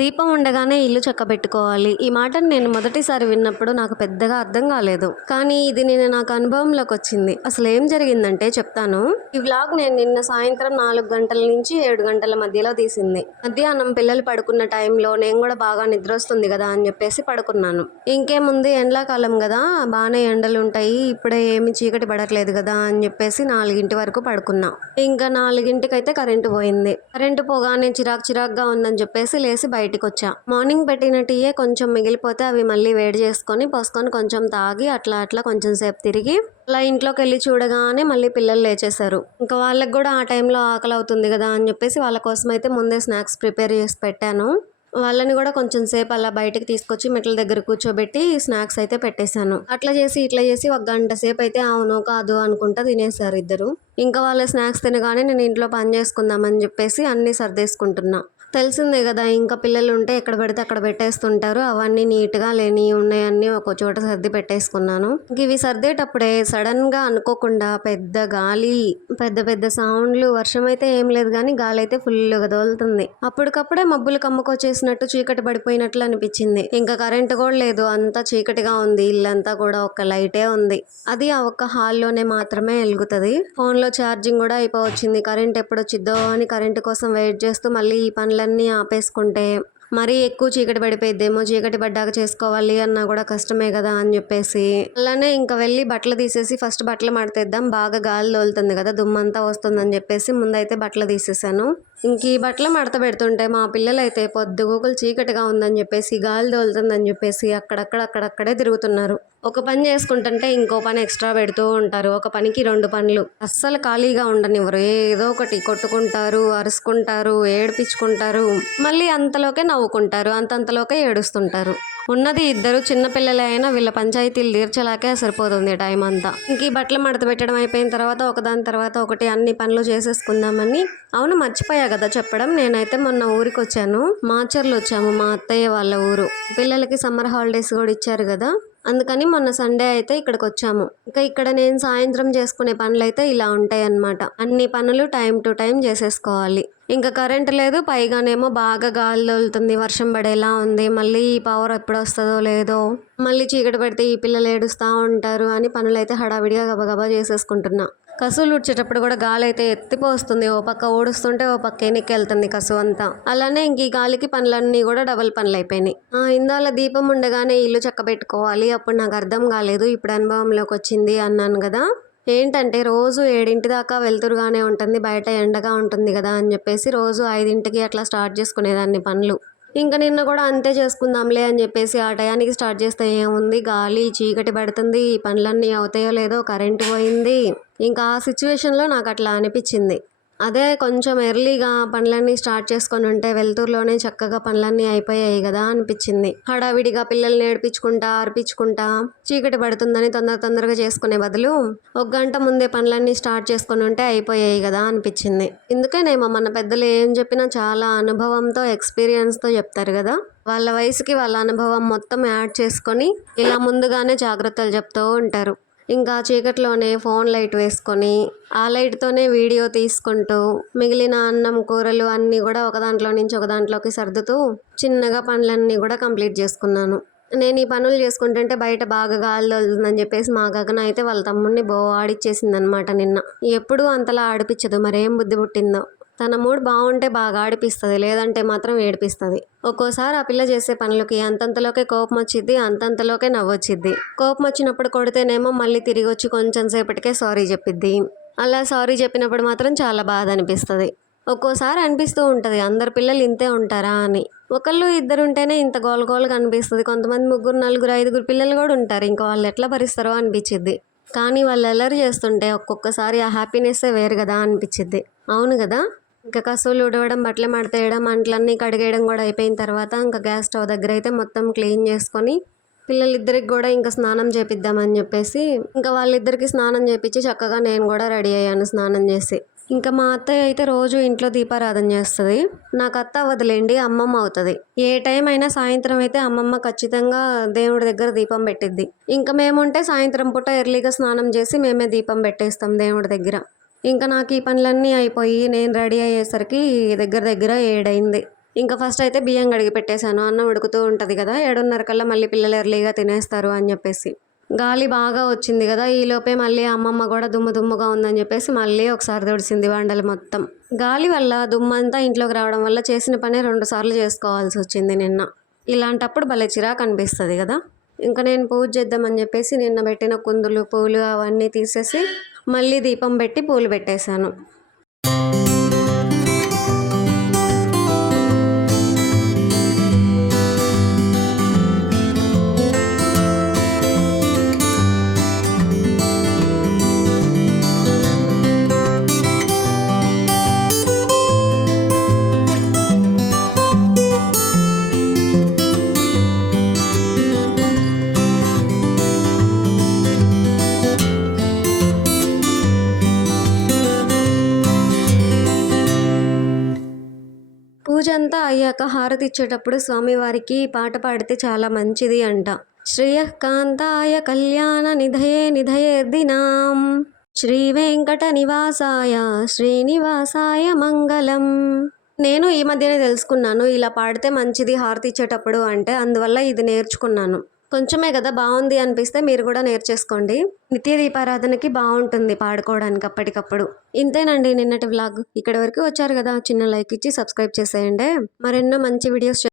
దీపం ఉండగానే ఇల్లు చక్కబెట్టుకోవాలి. ఈ మాటను నేను మొదటిసారి విన్నప్పుడు నాకు పెద్దగా అర్థం కాలేదు. కానీ ఇది నాకు అనుభవంలోకొచ్చింది. అసలేం జరిగిందంటే చెప్తాను. ఈ వ్లాగ్ నేను నిన్న సాయంత్రం 4 గంటల నుంచి 7 గంటల మధ్యలో తీసింది. మధ్యాహ్నం పిల్లలు పడుకున్న టైంలో నేను కూడా బాగా నిద్రొస్తుంది కదా అని చెప్పేసి పడుకున్నాను. ఇంకేముంది ఎండాకాలం కదా, బాగానే ఎండలు ఉంటాయి. ఇప్పుడే ఏమి చీకటి పడట్లేదు కదా అని చెప్పేసి 4 వరకు పడుకున్నా. ఇంకా 4 కరెంటు పోయింది. కరెంటు పోగానే చిరాకుగా ఉందని చెప్పేసి లేసి బయటికి వచ్చా. మార్నింగ్ పెట్టిన టీయే కొంచెం మిగిలిపోతే అవి మళ్ళీ వేడి చేసుకొని పోసుకొని కొంచెం తాగి అట్లా కొంచెం సేపు తిరిగి అలా ఇంట్లోకి వెళ్ళి చూడగానే మళ్ళీ పిల్లలు లేచేశారు. ఇంకా వాళ్ళకి కూడా ఆ టైంలో ఆకలి అవుతుంది కదా అని చెప్పేసి వాళ్ళ కోసం అయితే ముందే స్నాక్స్ ప్రిపేర్ చేసి పెట్టాను. వాళ్ళని కూడా కొంచెం సేపు అలా బయటకు తీసుకొచ్చి మెట్ల దగ్గర కూర్చోబెట్టి స్నాక్స్ అయితే పెట్టేశాను. అట్లా చేసి ఇట్లా చేసి 1 గంట సేపు అయితే అవును కాదు అనుకుంటా తినేశారు ఇద్దరు. ఇంకా వాళ్ళ స్నాక్స్ తినగానే నేను ఇంట్లో పని చేసుకుందామని చెప్పేసి అన్నీ సర్దేసుకుంటున్నా. తెలిసిందే కదా, ఇంకా పిల్లలు ఉంటే ఎక్కడ పెడితే అక్కడ పెట్టేస్తుంటారు. అవన్నీ నీట్గా ఉన్నాయన్నీ ఒక చోట సర్ది పెట్టేసుకున్నాను. ఇవి సర్దేటప్పుడే సడన్గా అనుకోకుండా పెద్ద గాలి, పెద్ద సౌండ్లు. వర్షం అయితే ఏం లేదు కానీ గాలి అయితే ఫుల్గా దోలుతుంది. అప్పటికప్పుడే మబ్బులు కమ్ముకొచ్చేసినట్టు చీకటి పడిపోయినట్లు అనిపించింది. ఇంకా కరెంటు కూడా లేదు, అంతా చీకటిగా ఉంది. ఇల్లంతా కూడా ఒక్క లైటే ఉంది. అది ఆ ఒక్క హాల్లోనే మాత్రమే వెలుగుతుంది. ఫోన్లో ఛార్జింగ్ కూడా అయిపోవచ్చింది. కరెంట్ ఎప్పుడు వచ్చిద్దో అని కరెంటు కోసం వెయిట్ చేస్తూ మళ్ళీ ఈ పనులన్నీ ఆపేసుకుంటే మరీ ఎక్కువ చీకటి పడిపోయిద్దేమో, చీకటి పడ్డాక చేసుకోవాలి అన్నా కూడా కష్టమే కదా అని చెప్పేసి అలానే ఇంకా వెళ్ళి బట్టలు తీసేసి ఫస్ట్ బట్టలు మడతేద్దాం, బాగా గాలి తోలుతుంది కదా, దుమ్మంతా వస్తుందని చెప్పేసి ముందైతే బట్టలు తీసేసాను. ఇంక ఈ బట్టలు మడత పెడుతుంటే మా పిల్లలు అయితే పొద్దుగూకులు చీకటిగా ఉందని చెప్పేసి గాలి తోలుతుందని చెప్పేసి అక్కడక్కడే తిరుగుతున్నారు. ఒక పని చేసుకుంటుంటే ఇంకో పని ఎక్స్ట్రా పెడుతూ ఉంటారు. ఒక పనికి 2 పనులు. అస్సలు ఖాళీగా ఉండనివ్వరు. ఏదో ఒకటి కొట్టుకుంటారు, అరుచుకుంటారు, ఏడిపించుకుంటారు, మళ్ళీ అంతలోకే నవ్వుకుంటారు, అంతలోకే ఏడుస్తుంటారు. ఉన్నది 2 చిన్నపిల్లలే అయినా వీళ్ళ పంచాయతీలు తీర్చలాకే సరిపోతుంది టైం అంతా. ఇంక ఈ బట్టలు మడత పెట్టడం అయిపోయిన తర్వాత ఒకదాని తర్వాత ఒకటి అన్ని పనులు చేసేసుకుందామని. అవును, మర్చిపోయా కదా చెప్పడం. నేనైతే మొన్న ఊరికి వచ్చాను. మాచర్లు వచ్చాము, మా అత్తయ్య వాళ్ళ ఊరు. పిల్లలకి సమ్మర్ హాలిడేస్ కూడా ఇచ్చారు కదా, అందుకని మొన్న సండే అయితే ఇక్కడికి వచ్చాము. ఇంకా ఇక్కడ నేను సాయంత్రం చేసుకునే పనులు అయితే ఇలా ఉంటాయి అన్నమాట. అన్ని పనులు టైం టు టైం చేసేసుకోవాలి. ఇంకా కరెంట్ లేదు, పైగానేమో బాగా గాలి తోలుతుంది, వర్షం పడేలా ఉంది. మళ్ళీ ఈ పవర్ ఎప్పుడు వస్తుందో లేదో, మళ్ళీ చీకటి పడితే ఈ పిల్లలు ఏడుస్తూ ఉంటారు అని పనులైతే హడావిడిగా గబగబా చేసేసుకుంటున్నా. కసువులు ఉడ్చేటప్పుడు కూడా గాలి అయితే ఎత్తిపోస్తుంది. ఓ పక్క ఊడుస్తుంటే ఓ పక్క ఎనికి వెళ్తుంది కసువు అంతా. అలానే ఇంక ఈ గాలికి పనులన్నీ కూడా డబల్ పనులు అయిపోయినాయి. ఇందాల దీపం ఉండగానే ఇల్లు చక్క పెట్టుకోవాలి, అప్పుడు నాకు అర్థం కాలేదు, ఇప్పుడు అనుభవంలోకి వచ్చింది అన్నాను కదా. ఏంటంటే రోజు 7 దాకా వెళ్తురుగానే ఉంటుంది, బయట ఎండగా ఉంటుంది కదా అని చెప్పేసి రోజు 5 అట్లా స్టార్ట్ చేసుకునేదాన్ని పనులు. ఇంకా నిన్న కూడా అంతే చేసుకుందాంలే అని చెప్పేసి ఆ టయానికి స్టార్ట్ చేస్తే ఏముంది, గాలి చీకటి పడుతుంది, ఈ పనులన్నీ అవుతాయో లేదో, కరెంటు పోయింది. ఇంకా ఆ సిచ్యువేషన్లో నాకు అట్లా అనిపించింది. అదే కొంచెం ఎర్లీగా పనులన్నీ స్టార్ట్ చేసుకొని ఉంటే వెలుతురులోనే చక్కగా పనులన్నీ అయిపోయాయి కదా అనిపించింది. హడావిడిగా పిల్లల్ని ఏడిపించుకుంటా అర్పించుకుంటా చీకటి పడుతుందని తొందరగా చేసుకునే బదులు 1 గంట ముందే పనులన్నీ స్టార్ట్ చేసుకొని ఉంటే అయిపోయాయి కదా అనిపించింది. ఇందుకేనేమో మన పెద్దలు ఏం చెప్పినా చాలా అనుభవంతో ఎక్స్పీరియన్స్తో చెప్తారు కదా. వాళ్ళ వయసుకి వాళ్ళ అనుభవం మొత్తం యాడ్ చేసుకొని ఇలా ముందుగానే జాగ్రత్తలు చెప్తూ ఉంటారు. ఇంకా చీకట్లోనే ఫోన్ లైట్ వేసుకొని ఆ లైట్తోనే వీడియో తీసుకుంటూ మిగిలిన అన్నం కూరలు అన్నీ కూడా ఒక దాంట్లో నుంచి ఒక దాంట్లోకి సర్దుతూ చిన్నగా పనులన్నీ కూడా కంప్లీట్ చేసుకున్నాను. నేను ఈ పనులు చేసుకుంటుంటే బయట బాగా గాలి తోలుతుందని చెప్పేసి మా గగన అయితే వాళ్ళ తమ్ముడిని ఆడిచ్చేసింది అనమాట నిన్న. ఎప్పుడూ అంతలా ఆడిపించదు, మరేం బుద్ధి పుట్టిందో. తన మూడ్ బాగుంటే బాగా ఆడిపిస్తుంది, లేదంటే మాత్రం ఏడిపిస్తుంది. ఒక్కోసారి ఆ పిల్ల చేసే పనులకి అంతంతలోకే కోపం వచ్చిద్ది, అంతంతలోకే నవ్వొచ్చిద్ది. కోపం వచ్చినప్పుడు కొడితేనేమో మళ్ళీ తిరిగి వచ్చి కొంచెం సేపటికే సారీ చెప్పిద్ది. అలా సారీ చెప్పినప్పుడు మాత్రం చాలా బాధ అనిపిస్తుంది. ఒక్కోసారి అనిపిస్తూ ఉంటుంది, అందరు పిల్లలు ఇంతే ఉంటారా అని. ఒకళ్ళు ఇద్దరు ఉంటేనే ఇంత గోలగోలుగా అనిపిస్తుంది. కొంతమంది 3 4 5 పిల్లలు కూడా ఉంటారు, ఇంకా వాళ్ళు ఎట్లా భరిస్తారో అనిపించిద్ది. కానీ వాళ్ళు అల్లరి చేస్తుంటే ఒక్కొక్కసారి ఆ హ్యాపీనెస్సే వేరు కదా అనిపించిద్ది. అవును కదా. ఇంకా కసువులు ఉడవడం, బట్టలు మడతేయడం, అంట్లన్నీ కడిగేయడం కూడా అయిపోయిన తర్వాత ఇంకా గ్యాస్ స్టవ్ దగ్గర అయితే మొత్తం క్లీన్ చేసుకొని పిల్లలిద్దరికి కూడా ఇంకా స్నానం చేపిద్దామని చెప్పేసి ఇంకా వాళ్ళిద్దరికి స్నానం చేపించి చక్కగా నేను కూడా రెడీ అయ్యాను స్నానం చేసి. ఇంకా మా అత్తయ్య అయితే రోజు ఇంట్లో దీపారాధన చేస్తుంది. నాకు అత్త అవ్వదులేండి, అమ్మమ్మ అవుతుంది. ఏ టైం అయినా సాయంత్రం అయితే అమ్మమ్మ ఖచ్చితంగా దేవుడి దగ్గర దీపం పెట్టిద్ది. ఇంకా మేముంటే సాయంత్రం పూట ఎర్లీగా స్నానం చేసి మేమే దీపం పెట్టేస్తాం దేవుడి దగ్గర. ఇంకా నాకు ఈ పనులన్నీ అయిపోయి నేను రెడీ అయ్యేసరికి దగ్గర 7 అయింది. ఇంకా ఫస్ట్ అయితే బియ్యం కడిగి పెట్టేశాను. అన్నం ఉడుకుతూ ఉంటుంది కదా, 7:30 కల్లా మళ్ళీ పిల్లలు ఎర్లీగా తినేస్తారు అని చెప్పేసి. గాలి బాగా వచ్చింది కదా, ఈలోపే మళ్ళీ అమ్మమ్మ కూడా దుమ్ము దుమ్ముగా ఉందని చెప్పేసి మళ్ళీ ఒకసారి తుడిసింది వండలు మొత్తం. గాలి వల్ల దుమ్మంతా ఇంట్లోకి రావడం వల్ల చేసిన పనే 2 సార్లు చేసుకోవాల్సి వచ్చింది నిన్న. ఇలాంటప్పుడు భలే చిరాకు అనిపిస్తుంది కదా. ఇంకా నేను పూజ చేద్దామని చెప్పేసి నిన్న పెట్టిన కుందులు పూలు అవన్నీ తీసేసి మళ్ళీ దీపం పెట్టి పూలు పెట్టేశాను. పూజ అంతా అయ్యాక హారతి ఇచ్చేటప్పుడు స్వామివారికి పాట పాడితే చాలా మంచిది అంట. శ్రేయఃకాంతాయ కళ్యాణ నిధయే నిధయేర్దినాం శ్రీ వెంకట నివాసాయ శ్రీనివాసాయ మంగళం. నేను ఈ మధ్యనే తెలుసుకున్నాను ఇలా పాడితే మంచిది హారతి ఇచ్చేటప్పుడు అంటే, అందువల్ల ఇది నేర్చుకున్నాను. కొంచెమే కదా, బాగుంది అనిపిస్తే మీరు కూడా నేర్చేసుకోండి. నిత్య దీపారాధనకి బాగుంటుంది పాడుకోవడానికి అప్పటికప్పుడు. ఇంతేనండి నిన్నటి వ్లాగ్. ఇక్కడి వరకు వచ్చారు కదా, చిన్న లైక్ ఇచ్చి సబ్స్క్రైబ్ చేసేయండి. మరెన్నో మంచి వీడియోస్